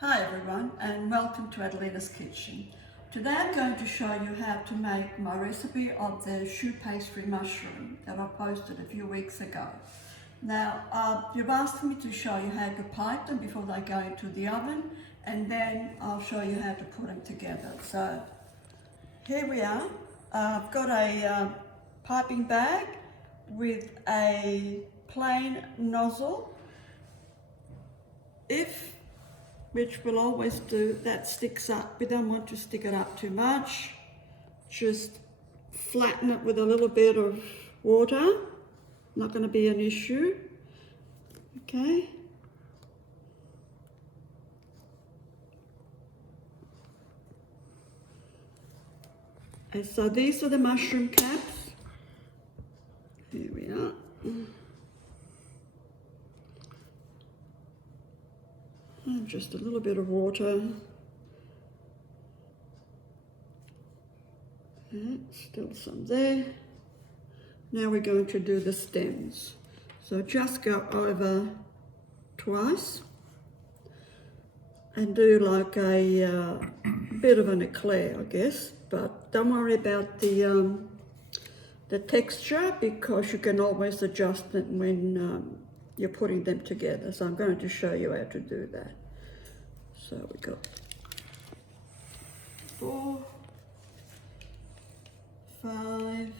Hi everyone and welcome to Adelina's kitchen. Today I'm going to show you how to make my recipe of the choux pastry mushroom that I posted a few weeks ago. Now you've asked me to show you how to pipe them before they go into the oven, and then I'll show you how to put them together. So here we are. I've got a piping bag with a plain nozzle. Which we'll always do, that sticks up. We don't want to stick it up too much. Just flatten it with a little bit of water. Not going to be an issue. Okay. And so these are the mushroom caps. Here we are. And just a little bit of water. And still some there. Now we're going to do the stems. So just go over twice and do like a bit of an eclair, I guess. But don't worry about the texture, because you can always adjust it when you're putting them together. So I'm going to show you how to do that. So we got 4, 5,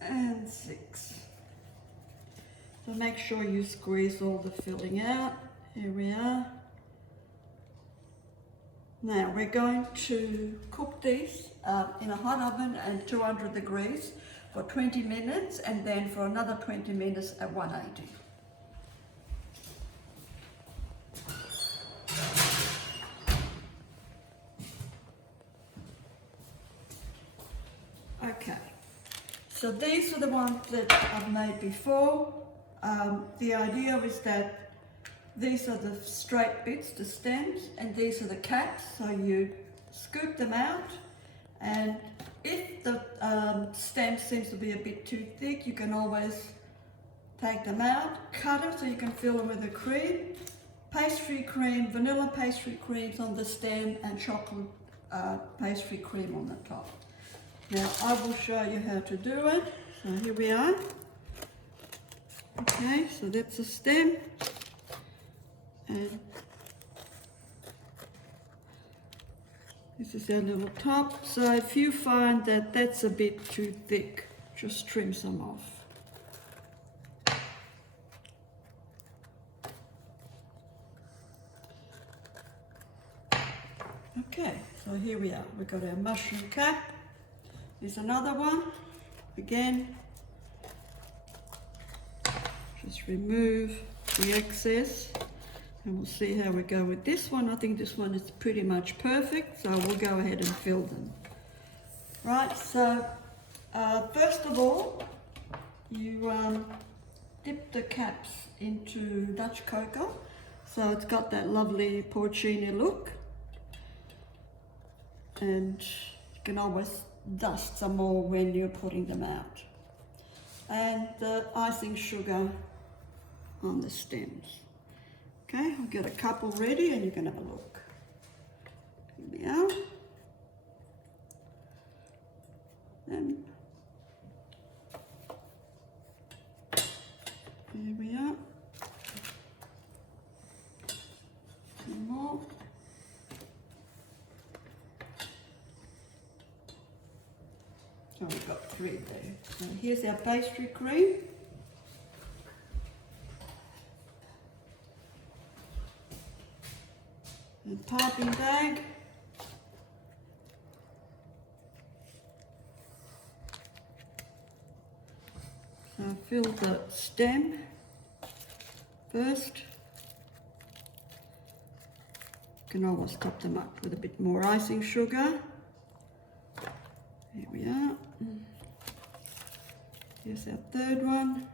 and 6. So make sure you squeeze all the filling out. Here we are. Now we're going to cook these in a hot oven at 200 degrees for 20 minutes, and then for another 20 minutes at 180. Okay, so these are the ones that I've made before. The idea is that these are the straight bits, the stems, and these are the caps. So you scoop them out, and if the stem seems to be a bit too thick, you can always take them out, cut it so you can fill them with the cream. Pastry cream, vanilla pastry creams on the stem, and chocolate pastry cream on the top. Now I will show you how to do it. So here we are. Okay, so that's the stem. And this is our little top. So if you find that that's a bit too thick, just trim some off. Okay, so here we are. We've got our mushroom cap. Here's another one. Again, just remove the excess. And we'll see how we go with this one. I think this one is pretty much perfect, so we'll go ahead and fill them. Right, so first of all, you dip the caps into Dutch cocoa, so it's got that lovely porcini look. And you can always dust some more when you're putting them out. And the icing sugar on the stems. Okay, I'll get a couple ready and you can have a look. Here we are. And here we are. Some more. So we've got 3 there. So here's our pastry cream. And piping bag. So fill the stem first. You can always top them up with a bit more icing sugar. Here we are. Here's our third one.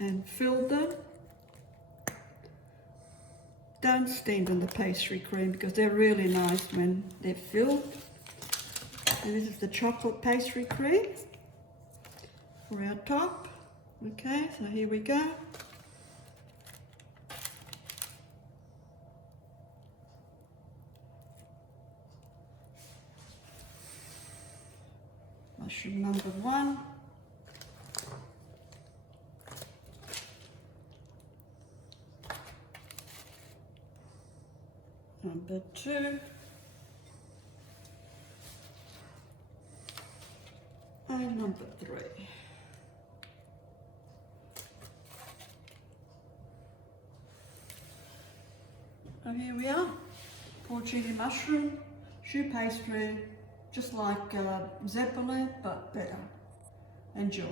and fill them. don't steam in the pastry cream because they're really nice when they're filled. And this is the chocolate pastry cream for our top. Okay, so here we go. Mushroom number 1. Number 2. And number 3. So here we are, porcini mushroom, choux pastry, just like zeppole, but better. Enjoy.